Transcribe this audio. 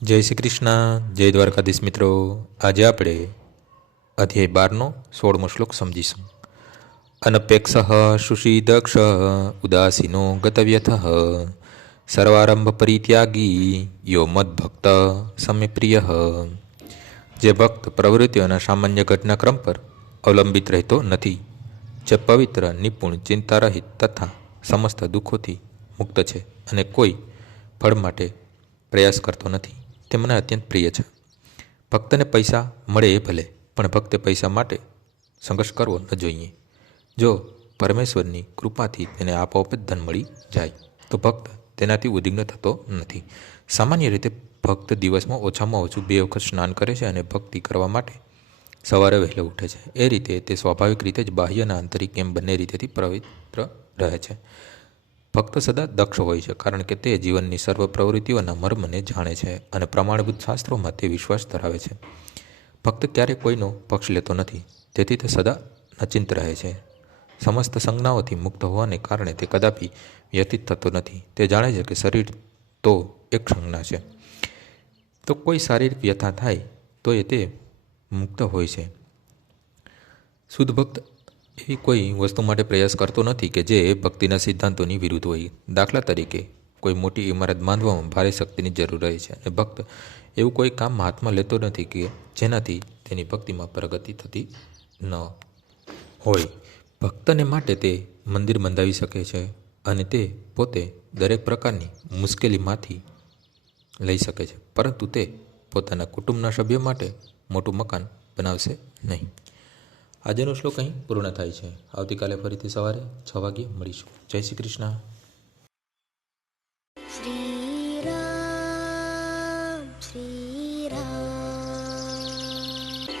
જય શ્રી કૃષ્ણ, જય દ્વારકાધીશ મિત્રો. આજે આપણે અધ્યાય 12નો 16મો શ્લોક સમજીશું. અનપેક્ષ શુષિદક્ષ ઉદાસીનો ગતવ્યથ સર્વારંભ પરિત્યાગી યો મદભક્ત સમે પ્રિય. જે ભક્ત પ્રવૃત્તિઓના સામાન્ય ઘટનાક્રમ પર અવલંબિત રહેતો નથી, જે પવિત્ર, નિપુણ, ચિંતારહિત તથા સમસ્ત દુઃખોથી મુક્ત છે અને કોઈ ફળ માટે પ્રયાસ કરતો નથી, તે મને અત્યંત પ્રિય છે. ભક્તને પૈસા મળે એ ભલે, પણ ભક્તે પૈસા માટે સંઘર્ષ કરવો ન જોઈએ. જો પરમેશ્વરની કૃપાથી તેને આપોઆપ જ ધન મળી જાય તો ભક્ત તેનાથી ઉદ્વિગ્ન થતો નથી. સામાન્ય રીતે ભક્ત દિવસમાં ઓછામાં ઓછું 2 વખત સ્નાન કરે છે અને ભક્તિ કરવા માટે સવારે વહેલો ઉઠે છે. એ રીતે તે સ્વાભાવિક રીતે જ બાહ્ય અને આંતરિક એમ બંને રીતેથી પવિત્ર રહે છે. ભક્ત સદા દક્ષ હોય છે, કારણ કે તે જીવનની સર્વ પ્રવૃત્તિઓના મર્મને જાણે છે અને પ્રમાણભૂત શાસ્ત્રોમાં તે વિશ્વાસ ધરાવે છે. ભક્ત ક્યારેય કોઈનો પક્ષ લેતો નથી, તેથી તે સદા નચિંત રહે છે. સમસ્ત સંજ્ઞાઓથી મુક્ત હોવાને કારણે તે કદાપી વ્યથિત થતો નથી. તે જાણે છે કે શરીર તો એક સંજ્ઞા છે, તો કોઈ શારીરિક વ્યથા થાય તો એ તે મુક્ત હોય છે. શુદ્ધ ભક્ત એવી કોઈ વસ્તુ માટે પ્રયાસ કરતો નથી કે જે ભક્તિના સિદ્ધાંતોની વિરુદ્ધ હોય. દાખલા તરીકે, કોઈ મોટી ઇમારત બાંધવામાં ભારે શક્તિની જરૂર રહે છે અને ભક્ત એવું કોઈ કામ હાથમાં લેતો નથી કે જેનાથી તેની ભક્તિમાં પ્રગતિ થતી ન હોય. ભક્તને માટે તે મંદિર બંધાવી શકે છે અને તે પોતે દરેક પ્રકારની મુશ્કેલીમાંથી લઈ શકે છે, પરંતુ તે પોતાના કુટુંબના સભ્યો માટે મોટું મકાન બનાવશે નહીં. આજનો શ્લોક અહીં પૂર્ણ થાય છે. આવતીકાલે ફરીથી સવારે 6 વાગ્યે મળીશું. જય શ્રી કૃષ્ણ. શ્રી રામ